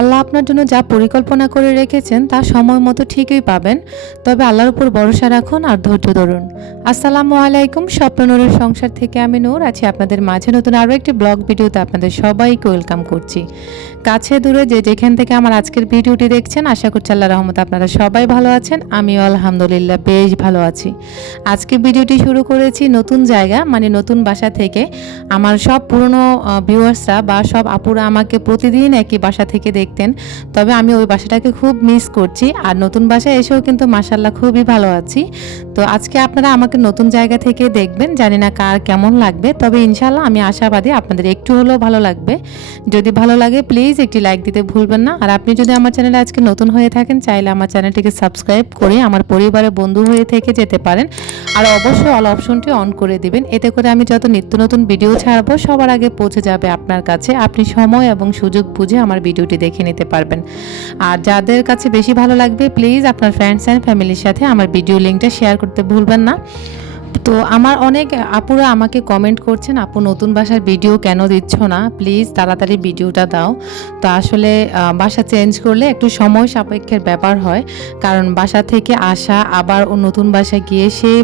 আল্লাহ আপনার জন্য যা পরিকল্পনা করে রেখেছেন তা সময় মতো ঠিকই পাবেন। তবে আল্লাহর উপর ভরসা রাখুন আর ধৈর্য ধরুন। আসসালামু আলাইকুম, স্বপ্ননূরের সংসার থেকে আমি নূর। আছি আপনাদের মাঝে নতুন আরও একটি ব্লগ ভিডিওতে আপনাদের সবাইকে ওয়েলকাম করছি। কাছে দূরে যে যেখান থেকে আমার আজকের ভিডিওটি দেখছেন, আশা করছি আল্লাহ রহমত আপনারা সবাই ভালো আছেন। আমিও আলহামদুলিল্লাহ বেশ ভালো আছি। আজকে ভিডিওটি শুরু করেছি নতুন জায়গা মানে নতুন বাসা থেকে। আমার সব পুরনো ভিউয়ার্সরা বা সব আপুরা আমাকে প্রতিদিন একই বাসা থেকে দেখতেন। তবে আমি ওই বাসাটাকে খুব মিস করছি। আর নতুন বাসায় এসেও কিন্তু মাসাল্লাহ খুবই ভালো আছি। তো আজকে আপনারা আমাকে নতুন জায়গা থেকে দেখবেন, জানি না কার কেমন লাগবে। তবে ইনশাল্লাহ আমি আশাবাদী আপনাদের একটু হলেও ভালো লাগবে। যদি ভালো লাগে প্লিজ একটি লাইক দিতে ভুলবেন না। আর আপনি যদি আমার চ্যানেলে আজকে নতুন হয়ে থাকেন, চাইলে আমার চ্যানেলটিকে সাবস্ক্রাইব করে আমার পরিবারের বন্ধু হয়ে থেকে যেতে পারেন। আর অবশ্যই অল অপশনটি অন করে দিবেন। এতে করে আমি যত নিত্য নতুন ভিডিও ছাড়বো, সবার আগে পৌঁছে যাবে আপনার কাছে। আপনি সময় এবং সুযোগ বুঝে আমার ভিডিওটি দেখে নিতে পারবেন। আর যাদের কাছে বেশি ভালো লাগবে প্লিজ আপনার ফ্রেন্ডস অ্যান্ড ফ্যামিলির সাথে আমার ভিডিও লিঙ্কটা শেয়ার করতে ভুলবেন না। তো আমার অনেক আপুরা আমাকে কমেন্ট করছেন, আপু, নতুন বাসার ভিডিও কেন দিচ্ছ না? প্লিজ তাড়াতাড়ি ভিডিওটা দাও। তো আসলে বাসা চেঞ্জ করলে একটু সময় সাপেক্ষের ব্যাপার হয়। কারণ বাসা থেকে আসা, আবার নতুন বাসায় গিয়ে সেই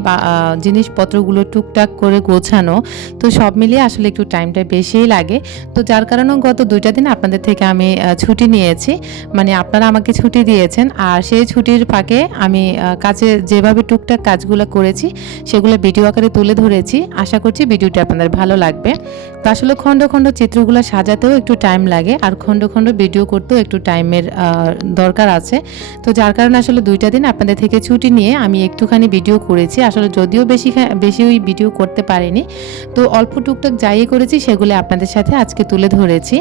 জিনিসপত্রগুলো টুকটাক করে গোছানো, তো সব মিলিয়ে আসলে একটু টাইমটা বেশিই লাগে। তো যার কারণে গত দুইটা দিন আপনাদের থেকে আমি ছুটি নিয়েছি। মানে আপনারা আমাকে ছুটি দিয়েছেন, আর সেই ছুটির ফাঁকে আমি কাজে যেভাবে টুকটাক কাজগুলো করেছি, সেগুলো ভিডিও আকারে তুলে ধরেছি। আশা করছি ভিডিওটি আপনাদের ভালো লাগবে। তো আসলে খণ্ড খণ্ড চিত্রগুলো সাজাতেও একটু টাইম লাগে আর খণ্ড খণ্ড ভিডিও করতেও একটু টাইমের দরকার আছে। তো যার কারণে আসলে দুইটা দিন আপনাদের থেকে ছুটি নিয়ে আমি একটুখানি ভিডিও করেছি। আসলে যদিও বেশি বেশি ওই ভিডিও করতে পারিনি। তো অল্প টুকটাক যাই করেছি সেগুলো আপনাদের সাথে আজকে তুলে ধরেছি।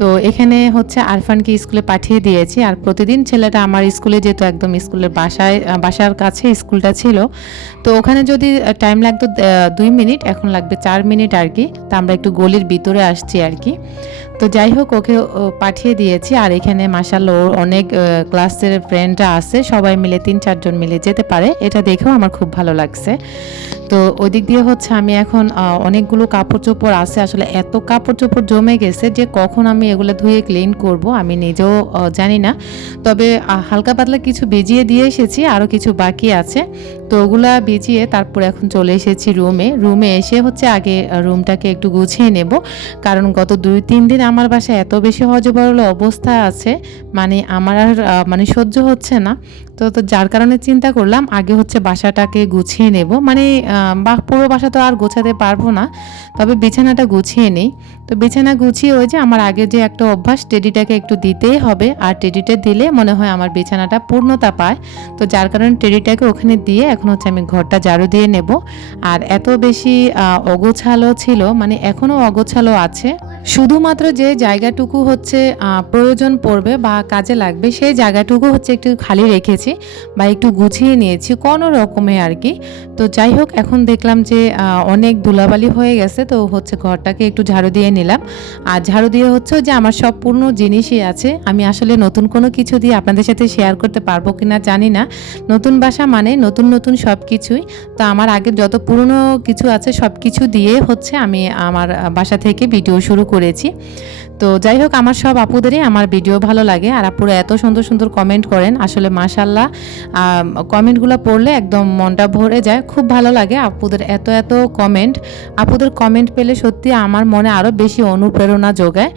তো এখানে হচ্ছে আরফানকে স্কুলে পাঠিয়ে দিয়েছি। আর প্রতিদিন ছেলেটা আমার স্কুলে যেত একদম স্কুলের বাসায়, বাসার কাছে স্কুলটা ছিল। তো ওখানে যদি টাইম লাগতো দুই মিনিট, এখন লাগবে চার মিনিট আর কি। তা আমরা একটু গলির ভিতরে আসছি আর কি। তো যাই হোক, ওকে পাঠিয়ে দিয়েছি। আর এখানে মাসাল্লাহ ওর অনেক ক্লাসের ফ্রেন্ডরা আছে। সবাই মিলে, তিন চারজন মিলে যেতে পারে। এটা দেখেও আমার খুব ভালো লাগছে। তো ওই দিক দিয়ে হচ্ছে আমি এখন অনেকগুলো কাপড় চোপড় আছে। আসলে এত কাপড় চোপড় জমে গেছে যে কখন আমি এগুলো ধুয়ে ক্লিন করব আমি নিজেও জানি না। তবে হালকা পাতলা কিছু ভিজিয়ে দিয়ে এসেছি আরও কিছু বাকি আছে। তো ওগুলা ভিজিয়ে তারপর এখন চলে এসেছি রুমে। রুমে এসে হচ্ছে আগে রুমটাকে একটু গুছিয়ে নেব। কারণ গত দুই, তিন দিন আমার বাসায় এত বেশি হজবরল অবস্থা আছে মানে আমার আর মানে সহ্য হচ্ছে না। তো তো যার কারণে চিন্তা করলাম, আগে হচ্ছে বাসাটাকে গুছিয়ে নেব। মানে বা পুরো বাসা তো আর গোছাতে পারব না, তবে বিছানাটা গুছিয়ে নেই। তো বিছানা গুছিয়ে ওই যে আমার আগে যে একটা অভ্যাস, টেডিটাকে একটু দিতেই হবে। আর টেডিটা দিলে মনে হয় আমার বিছানাটা পূর্ণতা পায়। তো যার কারণে টেডিটাকে ওখানে দিয়ে এখন হচ্ছে আমি ঘরটা ঝাড়ু দিয়ে নেব। আর এত বেশি অগোছালো ছিল মানে এখনও অগোছালো আছে। শুধুমাত্র যে জায়গাটুকু হচ্ছে প্রয়োজন পড়বে বা কাজে লাগবে, সেই জায়গাটুকু হচ্ছে একটু খালি রেখেছি বা একটু গুছিয়ে নিয়েছি, কোনো রকমে আর কি। তো যাই হোক, এখন দেখলাম যে অনেক ধুলাবালি হয়ে গেছে, তো হচ্ছে ঘরটাকে একটু ঝাড়ু দিয়ে নিলাম। আর ঝাড়ু দিয়ে হচ্ছে যে আমার সব পূর্ণ জিনিসই আছে, আমি আসলে নতুন কোনো কিছু দিয়ে আপনাদের সাথে শেয়ার করতে পারব কি না জানি না। নতুন বাসা মানে নতুন নতুন সব কিছুই তো আমার আগের যত পুরনো কিছু আছে সব কিছু দিয়ে হচ্ছে আমি আমার বাসা থেকে ভিডিও শুরু করেছি। তো যাই হোক, আমার সব আপুদেরই আমার ভিডিও ভালো লাগে। আর আপুরা এত সুন্দর সুন্দর কমেন্ট করেন। আসলে মাশাল্লাহ কমেন্টগুলো পড়লে একদম মনটা ভরে যায়। খুব ভালো লাগে আপুদের এত এত কমেন্ট আপুদের কমেন্ট পেলে সত্যি আমার মনে আরও বেশি অনুপ্রেরণা যোগায়।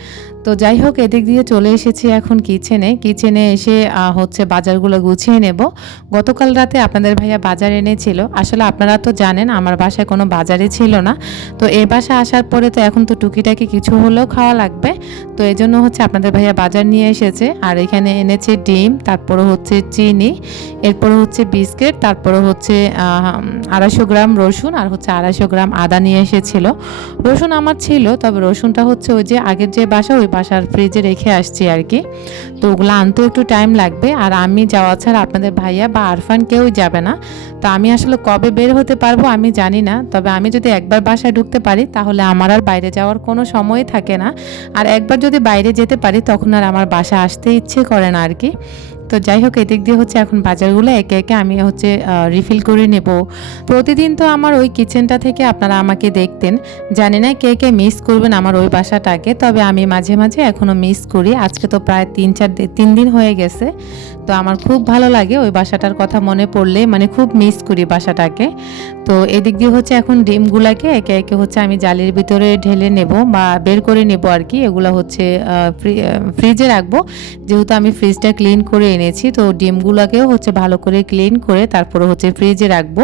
তো যাই হোক, এদিক দিয়ে চলে এসেছি এখন কিচেনে কিচেনে এসে হচ্ছে বাজারগুলো গুছিয়ে নেব। গতকাল রাতে আপনাদের ভাইয়া বাজার এনেছিল। আসলে আপনারা তো জানেন, আমার বাসায় কোনো বাজারই ছিল না। তো এ বাসা আসার পরে তো এখন তো টুকিটাকি কিছু হলেও খাওয়া লাগবে। তো এই জন্য হচ্ছে আপনাদের ভাইয়া বাজার নিয়ে এসেছে। আর এখানে এনেছে ডিম, তারপরে হচ্ছে চিনি, এরপরে হচ্ছে বিস্কিট, তারপরে হচ্ছে আড়াইশো গ্রাম রসুন আর হচ্ছে আড়াইশো গ্রাম আদা নিয়ে এসেছিল। রসুন আমার ছিল, তবে রসুনটা হচ্ছে ওই যে আগের যে বাসা, ওই বাসার ফ্রিজে রেখে আসছি আর কি। তো ওগুলো আনতেও একটু টাইম লাগবে, আর আমি যাওয়া ছাড়া আপনাদের ভাইয়া বা আরফান কেউই যাবে না। তো আমি আসলে কবে বের হতে পারব আমি জানি না, তবে আমি যদি একবার বাসায় ঢুকতে পারি, তাহলে আমার আর বাইরে যাওয়ার কোনো সময় থাকে না। আর একবার যদি বাইরে যেতে পারি, তখন আর আমার বাসা আসতে ইচ্ছে করে না আর কি। তো যাই হোক, এদিক দিয়ে হচ্ছে এখন বাজারগুলো একে একে আমি হচ্ছে রিফিল করে নেব। প্রতিদিন তো আমার ওই কিচেনটা থেকে আপনারা আমাকে দেখতেন। জানি না কে কে মিস করবেন আমার ওই বাসাটাকে, তবে আমি মাঝে মাঝে এখনও মিস করি। আজকে তো প্রায় তিন, চার তিন দিন হয়ে গেছে। তো আমার খুব ভালো লাগে ওই বাসাটার কথা মনে পড়লে মানে খুব মিস করি বাসাটাকে। তো এদিক দিয়ে হচ্ছে এখন ডিমগুলাকে একে একে হচ্ছে আমি জালির ভিতরে ঢেলে নেব বা বের করে নেব আর কি। এগুলো হচ্ছে ফ্রিজে রাখব। যেহেতু আমি ফ্রিজটা ক্লিন করে এনেছি তো ডিমগুলোকেও হচ্ছে ভালো করে ক্লিন করে তারপরে হচ্ছে ফ্রিজে রাখব।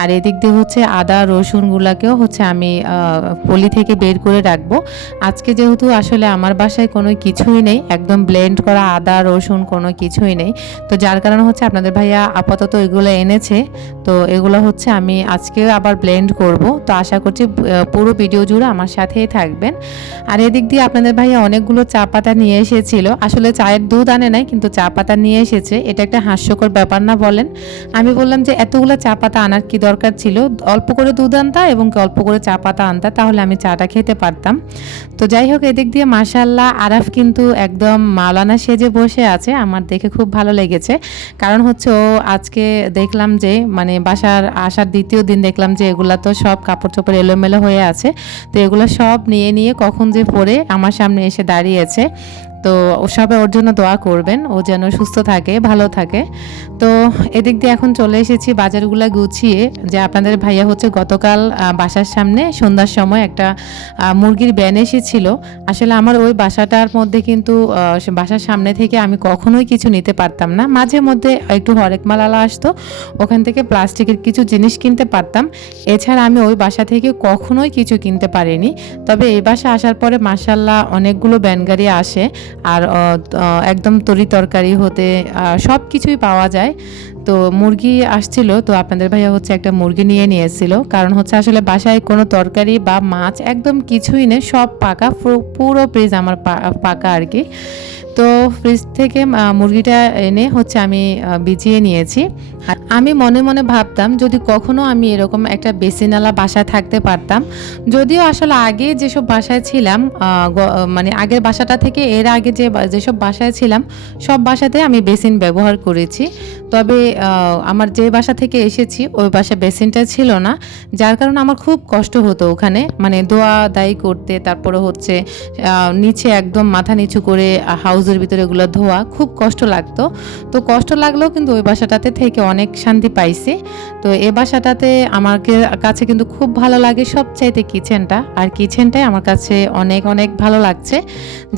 আর এদিক দিয়ে হচ্ছে আদা, রসুনগুলাকেও হচ্ছে আমি পলি থেকে বের করে রাখব। আজকে যেহেতু আসলে আমার বাসায় কোনো কিছুই নেই, একদম ব্লেন্ড করা আদা, রসুন কোনো কিছুই নেই। তো যার কারণে হচ্ছে আপনাদের ভাইয়া আপাতত এগুলো এনেছে। তো এগুলো হচ্ছে আমি আজকে আবার ব্লেন্ড করব। তো আশা করছি পুরো ভিডিও জুড়ে আমার সাথেই থাকবেন। আর এদিক দিয়ে আপনাদের ভাইয়া অনেকগুলো চা পাতা নিয়ে এসেছিল। আসলে চায়ের দুধ আনে নাই, কিন্তু চা পাতা নিয়ে এসেছে। এটা একটা হাস্যকর ব্যাপার না বলেন। আমি বললাম যে, এতগুলো চা পাতা আনার কি দরকার ছিল? অল্প করে দুধ আনতা এবং অল্প করে চা পাতা আনতা? তাহলে আমি চাটা খেতে পারতাম। তো যাই হোক, এদিক দিয়ে মাশাল্লাহ আরাফ কিন্তু একদম মাওলানা সেজে বসে আছে। আমার দেখে খুব ভালো লেগেছে। কারণ হচ্ছে ও আজকে দেখলাম যে মানে বাসার আসার দ্বিতীয় দিন দেখলাম যে, এগুলা তো সব কাপড় চোপড় এলোমেলো হয়ে আছে। তো এগুলো সব নিয়ে নিয়ে কখন যে পরে আমার সামনে এসে দাঁড়িয়েছে। তো সবাই ওর জন্য দোয়া করবেন। ও যেন সুস্থ থাকে, ভালো থাকে। তো এদিক দিয়ে এখন চলে এসেছি বাজারগুলো গুছিয়ে, যে আপনাদের ভাইয়া হচ্ছে গতকাল বাসার সামনে সন্ধ্যার সময় একটা মুরগির ব্যান এসেছিল। আসলে আমার ওই বাসাটার মধ্যে কিন্তু বাসার সামনে থেকে আমি কখনোই কিছু নিতে পারতাম না। মাঝে মধ্যে একটু হরেক মালালা আসতো, ওখান থেকে প্লাস্টিকের কিছু জিনিস কিনতে পারতাম। এছাড়া আমি ওই বাসা থেকে কখনোই কিছু কিনতে পারিনি। তবে এই বাসা আসার পরে মাসাল্লাহ অনেকগুলো ব্যান গাড়ি আসে। আর একদম তরি তরকারি হতে সব কিছুই পাওয়া যায়। তো মুরগি আসছিল, তো আপনাদের ভাইয়া হচ্ছে একটা মুরগি নিয়ে নিয়েছিল। কারণ হচ্ছে আসলে বাসায় কোনো তরকারি বা মাছ একদম কিছুই নেই, সব পাকা, পুরো- পেজ আমার পাকা আর কি। তো ফ্রিজ থেকে মুরগিটা এনে হচ্ছে আমি বিছিয়ে নিয়েছি। আর আমি মনে মনে ভাবতাম, যদি কখনো আমি এরকম একটা বেসিনালা বাসায় থাকতে পারতাম, যদিও আসলে আগে যেসব বাসায় ছিলাম মানে আগের বাসাটা থেকে এর আগে যে যেসব বাসায় ছিলাম, সব বাসাতে আমি বেসিন ব্যবহার করেছি। তবে আমার যে বাসা থেকে এসেছি, ওই বাসা বেসিনটা ছিল না। যার কারণে আমার খুব কষ্ট হতো ওখানে। মানে দোয়া দায়ী করতে, তারপরে হচ্ছে নিচে একদম মাথা নিচু করে হাউজের ভিতরে এগুলো ধোয়া, খুব কষ্ট লাগতো। তো কষ্ট লাগলেও কিন্তু ওই বাসাটাতে থেকে অনেক শান্তি পাইছি। তো এ বাসাটাতে আমার কাছে কিন্তু খুব ভালো লাগে সবচাইতে কিচেনটা। আর কিচেনটাই আমার কাছে অনেক অনেক ভালো লাগছে।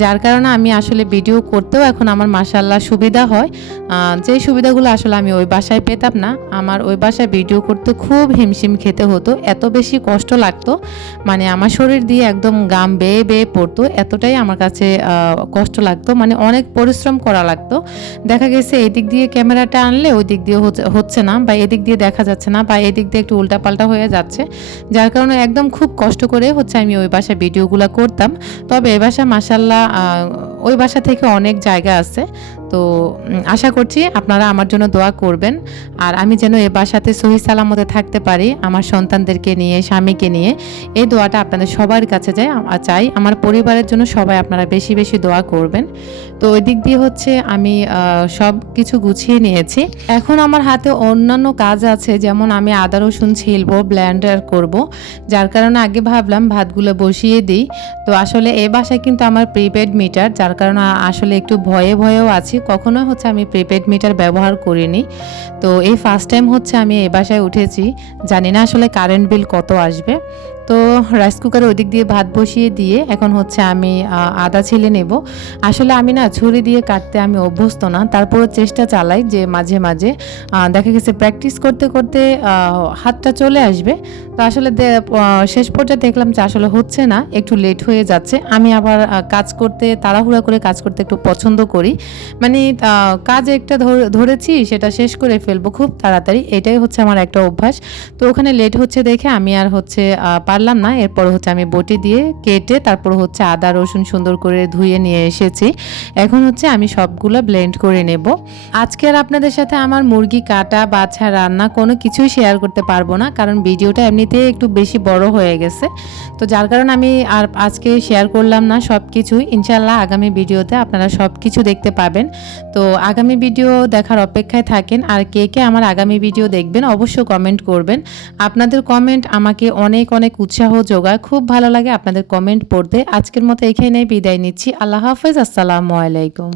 যার কারণে আমি আসলে ভিডিও করতেও এখন আমার মাসাল্লাহ সুবিধা হয়। যে সুবিধাগুলো আসলে আমি ওই বাসায় পেতাম না। আমার ওই বাসায় ভিডিও করতে খুব হিমশিম খেতে হতো। এত বেশি কষ্ট লাগতো। মানে আমার শরীর দিয়ে একদম গাম বেয়ে বেয়ে পড়তো। এতটাই আমার কাছে কষ্ট লাগতো। মানে অনেক পরিশ্রম করা লাগতো। দেখা গেছে এদিক দিয়ে ক্যামেরাটা আনলে ওই দিক দিয়ে হচ্ছে- না বা এদিক দিয়ে দেখা যাচ্ছে না বা এদিক দিয়ে একটু উল্টাপাল্টা হয়ে যাচ্ছে। যার কারণে একদম খুব কষ্ট করে হচ্ছে আমি ওই বাসায় ভিডিওগুলো করতাম। তবে এ বাসা মাসাল্লাহ ওই বাসা থেকে অনেক জায়গা আছে। তো আশা করছি আপনারা আমার জন্য দোয়া করবেন। আর আমি যেন এ বাসাতে সহি সালামতে থাকতে পারি আমার সন্তানদেরকে নিয়ে, স্বামীকে নিয়ে। এই দোয়াটা আপনাদের সবার কাছে যায় চাই। আমার পরিবারের জন্য সবাই আপনারা বেশি বেশি দোয়া করবেন। তো ওই দিক দিয়ে হচ্ছে আমি সব কিছু গুছিয়ে নিয়েছি। এখন আমার হাতে অন্যান্য কাজ আছে, যেমন আমি আদা, রসুন ছিলবো ব্ল্যান্ডার করব। যার কারণে আগে ভাবলাম ভাতগুলো বসিয়ে দিই। তো আসলে এ বাসায় কিন্তু আমার প্রিপেড মিটার, যার কারণে আসলে একটু ভয়ে, ভয়েও আছি। কখনো হচ্ছে আমি প্রিপেড মিটার ব্যবহার করিনি। তো এই ফার্স্ট টাইম হচ্ছে আমি এ বাসায় উঠেছি। জানি না আসলে কারেন্ট বিল কত আসবে। তো রাইস কুকারে ওদিক দিয়ে ভাত বসিয়ে দিয়ে এখন হচ্ছে আমি আদা ছিলে নেব। আসলে আমি না ছুরি দিয়ে কাটতে আমি অভ্যস্ত না তারপরও চেষ্টা চালাই যে মাঝে মাঝে দেখা গেছে প্র্যাকটিস করতে করতে হাতটা চলে আসবে। তো আসলে শেষ পর্যায়ে দেখলাম যে আসলে হচ্ছে না একটু লেট হয়ে যাচ্ছে। আমি আবার কাজ করতে তাড়াহুড়া করে কাজ করতে একটু পছন্দ করি। মানে কাজ একটা ধর- ধরেছি সেটা শেষ করে ফেলব খুব তাড়াতাড়ি এটাই হচ্ছে আমার একটা অভ্যাস। তো ওখানে লেট হচ্ছে দেখে আমি আর হচ্ছে আহ, পারলাম না। এরপর হচ্ছে আমি বটি দিয়ে কেটে তারপর হচ্ছে আদা, রসুন সুন্দর করে ধুয়ে নিয়ে এসেছি। এখন হচ্ছে আমি সবগুলো ব্লেন্ড করে নেব। আজকে আর আপনাদের সাথে আমার মুরগি কাটা, বাছা, রান্না কোনো কিছুই শেয়ার করতে পারব না, কারণ ভিডিওটা এমনিতেই একটু বেশি বড় হয়ে গেছে। তো যার কারণে আমি আর আজকে শেয়ার করলাম না সব কিছুই ইনশাল্লাহ আগামী ভিডিওতে আপনারা সব কিছু দেখতে পাবেন। তো আগামী ভিডিও দেখার অপেক্ষায় থাকেন। আর কে কে আমার আগামী ভিডিও দেখবেন, অবশ্যই কমেন্ট করবেন। আপনাদের কমেন্ট আমাকে অনেক অনেক উৎসাহ যোগায় খুব ভালো লাগে আপনাদের কমেন্ট পড়তে। আজকের মতো এখানেই বিদায় নিচ্ছি। আল্লাহ হাফেজ। আসসালামু আলাইকুম।